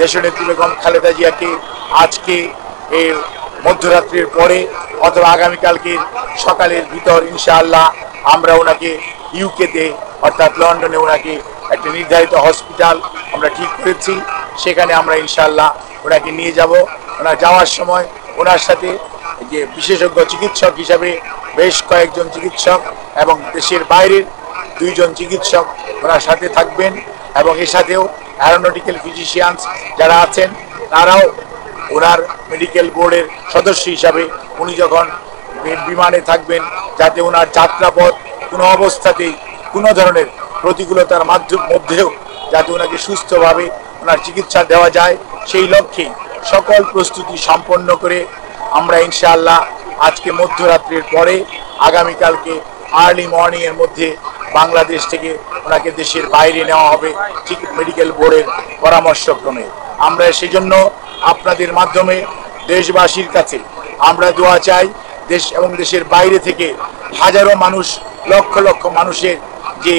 দেশনেত্রী বেগম খালেদা জিয়াকে আজকে এই মধ্যরাত্রির পরে অথবা আগামীকালকে সকালের ভিতর ইনশাআল্লাহ আমরা ওনাকে ইউকেতে অর্থাৎ লন্ডনে ওনাকে একটা নির্ধারিত হসপিটাল আমরা ঠিক করেছি, সেখানে আমরা ইনশাআল্লাহ ওনাকে নিয়ে যাব। ওনার যাওয়ার সময় ওনার সাথে যে বিশেষজ্ঞ চিকিৎসক হিসাবে বেশ কয়েকজন চিকিৎসক এবং দেশের বাইরের 2 জন চিকিৎসক ওনার সাথে থাকবেন এবং এর সাথেও অ্যারোনটিক্যাল ফিজিশিয়ানস যারা আছেন তারাও ওনার মেডিকেল বোর্ডের সদস্য হিসাবে উনি যখন বিমানে থাকবেন যাতে ওনার যাত্রাপথ কোনো অবস্থাতেই কোনো ধরনের প্রতিকূলতার মধ্যেও যাতে ওনাকে সুস্থভাবে ওনার চিকিৎসা দেওয়া যায় সেই লক্ষ্যে সকল প্রস্তুতি সম্পন্ন করে আমরা ইনশাআল্লাহ আজকে মধ্যরাত্রির পরে আগামীকালকে আর্লি মর্নিং এর মধ্যে বাংলাদেশ থেকে ওনাকে দেশের বাইরে নেওয়া হবে ঠিক মেডিকেল বোর্ডের পরামর্শক্রমে। আমরা সেজন্য আপনাদের মাধ্যমে দেশবাসীর কাছে আমরা দোয়া চাই। দেশ এবং দেশের বাইরে থেকে হাজারো মানুষ, লক্ষ লক্ষ মানুষের যে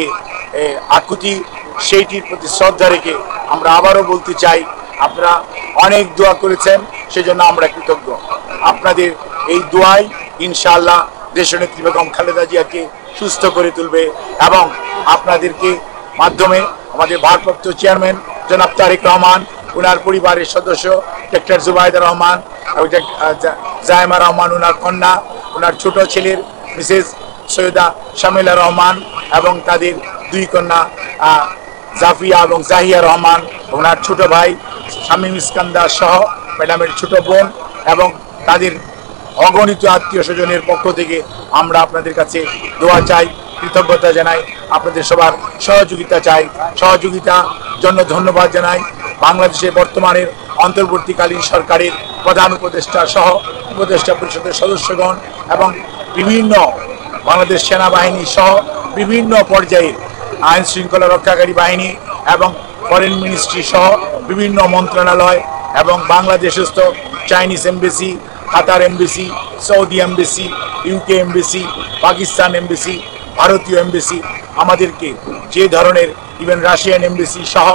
আকুতি সেইটির প্রতি শ্রদ্ধা রেখে আমরা আবারও বলতে চাই আপনারা অনেক দোয়া করেছেন, সেজন্য আমরা কৃতজ্ঞ। আপনাদের এই দোয়াই ইনশাআল্লাহ দেশনেত্রী বেগম খালেদা জিয়াকে সুস্থ করে তুলবে এবং আপনাদেরকে মাধ্যমে আমাদের ভারপ্রাপ্ত চেয়ারম্যান জনাব তারেক রহমান, ওনার পরিবারের সদস্য ডক্টর জুবাইদা রহমান, জায়মা রহমান ওনার কন্যা, ওনার ছোট ছেলের মিসেস সৈয়দা শামিলা রহমান এবং তাদের 2 কন্যা জাফিয়া এবং জাহিয়া রহমান, ওনার ছোট ভাই শামীম ইস্কান্দার সহ ম্যাডামের ছোট বোন এবং তাদের অগণিত আত্মীয় স্বজনের পক্ষ থেকে আমরা আপনাদের কাছে দোয়া চাই, কৃতজ্ঞতা জানাই, আপনাদের সবার সহযোগিতা চাই। সহযোগিতার জন্য ধন্যবাদ জানাই বাংলাদেশের বর্তমানের অন্তর্বর্তীকালীন সরকারের প্রধান উপদেষ্টা সহ উপদেষ্টা পরিষদের সদস্যগণ এবং বিভিন্ন বাংলাদেশ সেনাবাহিনী সহ বিভিন্ন পর্যায়ে আইন শৃঙ্খলা রক্ষাকারী বাহিনী এবং ফরেন মিনিস্ট্রি সহ বিভিন্ন মন্ত্রণালয় এবং বাংলাদেশস্থ Chinese embassy, Qatar embassy, Saudi embassy, UK embassy, Pakistan embassy, ভারতীয় এমবেসি আমাদেরকে যে ধরনের ইভেন রাশিয়ান এমবেসি সহ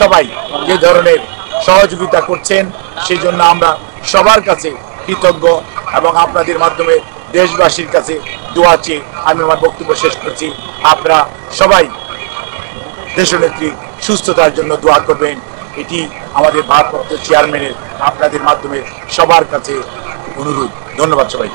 সবাই যে ধরনের সহযোগিতা করছেন সেই জন্য আমরা সবার কাছে কৃতজ্ঞ এবং আপনাদের মাধ্যমে দেশবাসীর কাছে দোয়া চেয়ে আমি আমার বক্তব্য শেষ করছি। আপনারা সবাই দেশনেত্রী সুস্থতার জন্য দোয়া করবেন, এটি আমাদের ভারপ্রাপ্ত চেয়ারম্যানের আপনাদের মাধ্যমে সবার কাছে অনুরোধ। ধন্যবাদ সবাই।